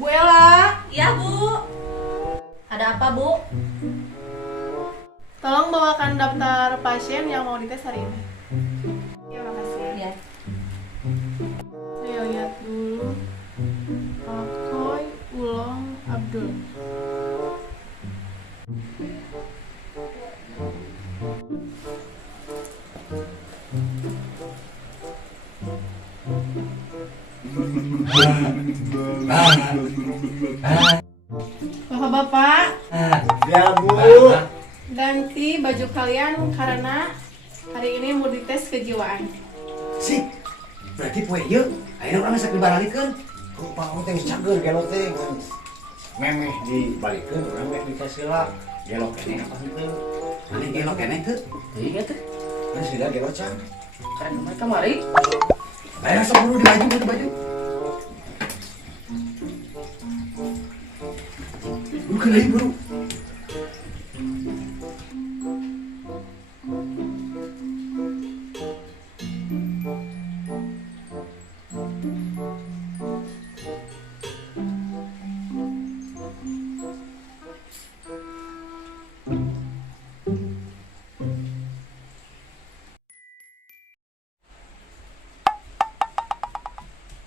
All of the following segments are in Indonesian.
Bu Ella, Iya, Bu. Ada apa, Bu? tolong bawakan daftar pasien yang mau dites hari ini. Ya, makasih. Iya. Saya lihat dulu. Akoy, Ulong, Abdul. Bapak-bapak, Ya Bu. ganti baju kalian karena hari ini mau dites kejiwaan. Sip. Berarti poe ieu ayeuna urang sakit dibalikeun. Rupa teh geus cager gelo teh. Memeh dibalikeun urang meh dites heula. Gelo keneh apa henteu? Ane gelo keneh teu? Iya, tuh. Kan sila gelo can. Kan mereka mari. Bayar 10 di baju. Buru keneh buru.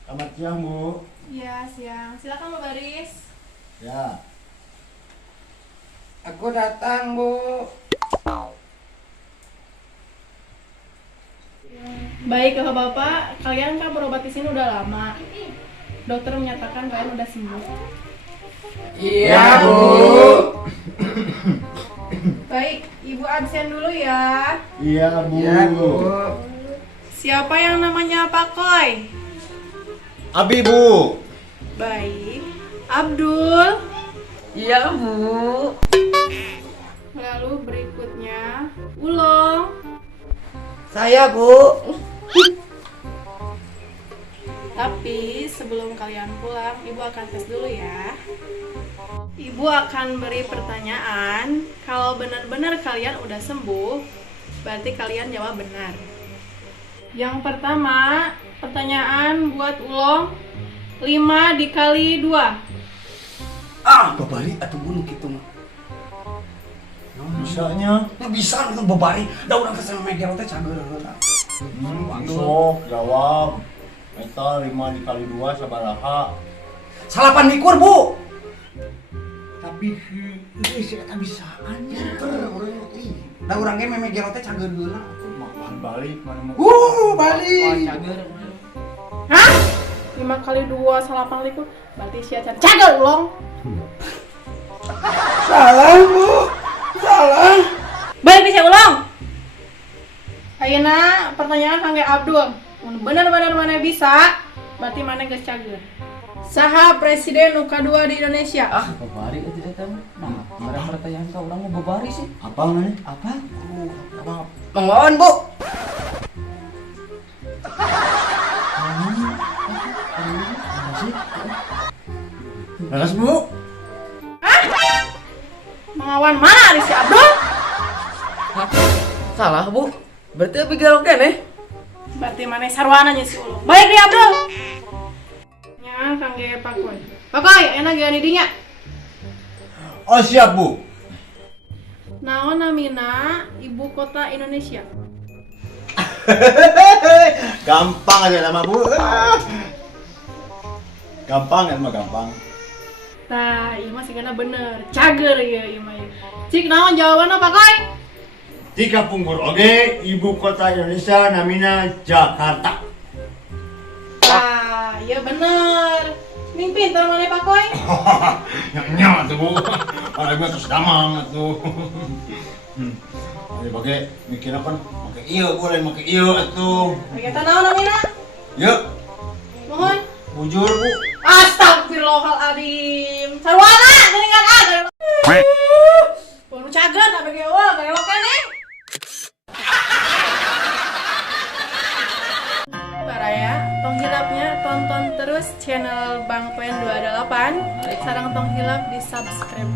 Selamat siang, Bu. Ya, siang. Silakan berbaris. Ya. Aku datang, Bu. Baik, Bapak, kalian kan berobat di sini udah lama. Dokter menyatakan kalian udah sembuh. Iya, Bu. Baik, Ibu absen dulu ya. Iya, Bu. Siapa yang namanya Pak Koy? Abi, Bu. Baik. Abdul. Iya, Bu. Lalu berikutnya Ulong. Saya, Bu. Tapi sebelum kalian pulang, Ibu akan tes dulu ya. Ibu akan beri pertanyaan. Kalau benar-benar kalian udah sembuh, berarti kalian jawab benar. Yang pertama, pertanyaan buat Ulong. 5 dikali 2. Babari atuh Bu nu kitu mah. Bisanya Nu bisa nu babari. Da urang kesana megel teh cager heula. sok jawab. Eta 5 dikali 2 sabaraha? Salapan likur, Bu. Tapi ieu sih eta bisaan ya. Urang ih. Da urang ge megel teh cager heula. Makan balik mana mau. Balik. Hah? 5 kali 2 salapan likur. Berarti sia cager Ulong. Salah, Bu. Salah. Balik bisa Ulong. Ayeuna pertanyaan kangge Abdul. Mun bener-bener mana bisa, berarti mana geus cager. Saha presiden nu kadua di Indonesia? Babari itu eta mah. Nah, mereka pertanyaan ka urang mau babari sih. Apa namanya? Apa? Apa? Mangwaon, Bu. Balas, Bu. Mengawan mana ari si Abdul? Salah, Bu. Berarti abi gelo keneh. Berarti mana sarwana nya si Ulung. Baik di Abdul. Nya kangge Pak Koy. Pak Koy, enak ge didinya. Oh, siap, Bu. Naon namina ibu kota Indonesia? Gampang aja nama, Bu. Gampang kan mah gampang. Tah, ieu mah sigana bener. Cager ieu mah. Cik naon jawabanna Pak Koy? Tika punggur oge ibu kota Indonesia namina Jakarta. Tah, iya bener. Ning pinter mana Pak Koy? Nya tuh, Bu. Orang gua terus damang tuh. Jadi pakai mikir apa? Pakai iyo boleh pakai iyo atuh. Kita naon namina? Yuk, Mohon. bujur, Bu. Astagfirullahaladzim. Sarwana, geningan ah. Baru cager, tapi kayak wah, kayak loken nih. Baraya, tong hilapnya tonton terus channel Bang Pen 28. Sarang tong hilap di subscribe.